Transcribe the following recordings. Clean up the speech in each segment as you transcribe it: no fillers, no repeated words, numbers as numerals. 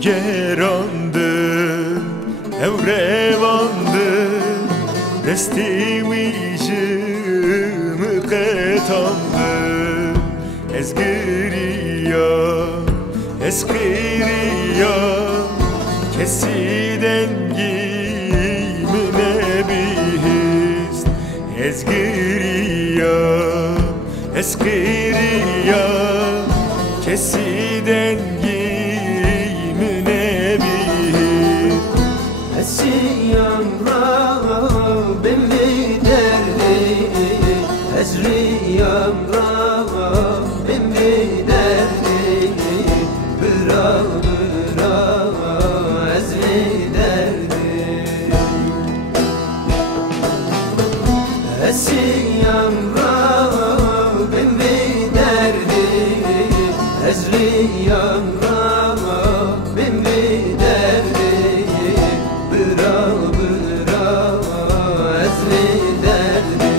gerandı evrevandı destimi jimi qetandı ezgiriya kesi dengimine bihist ezgiriya kesi dengimine bihist Esiyam Rabbim bir derdi Ezriyam Rabbim bir derdi Bıra ezri derdi Esiyam Rabbim bir derdi Ezriyam Rabbim bir derdi Bıra ezri derdi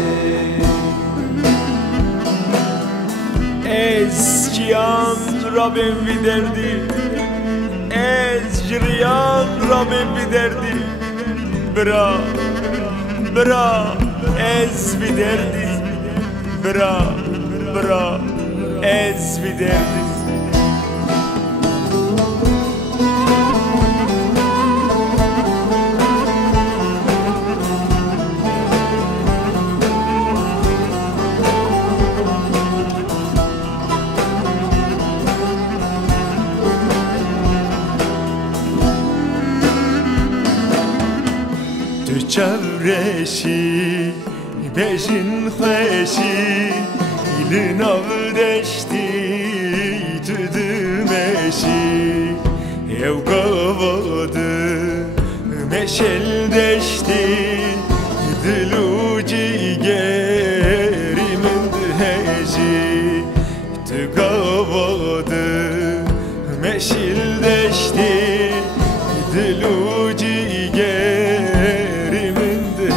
Ezkiyan Rabbim bir derdi Ezciriyan Rabbim bir derdi Bıra ez bir derdi Bıra ez bir derdi Tu çevreşi bejin xweşi ilin avdeşti tu dümeşi ev gavadı meşel deşti dilu cigerimin heci tu gavadı meşil deşti dilu cigerimin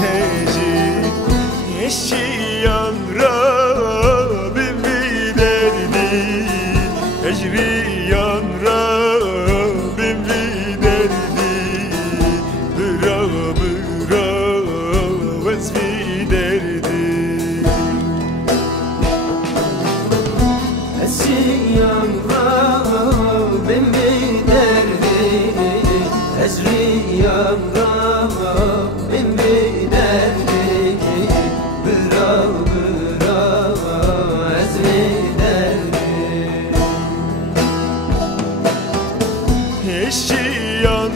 heci eşiyan Rabbim bir derdi ecriyan Rabbim bir derdi bıra vez bir derdi Esiyam Rabbim bir derdi Ezriyam Rabbim bir derdi Bıra ezri derdi eşiyan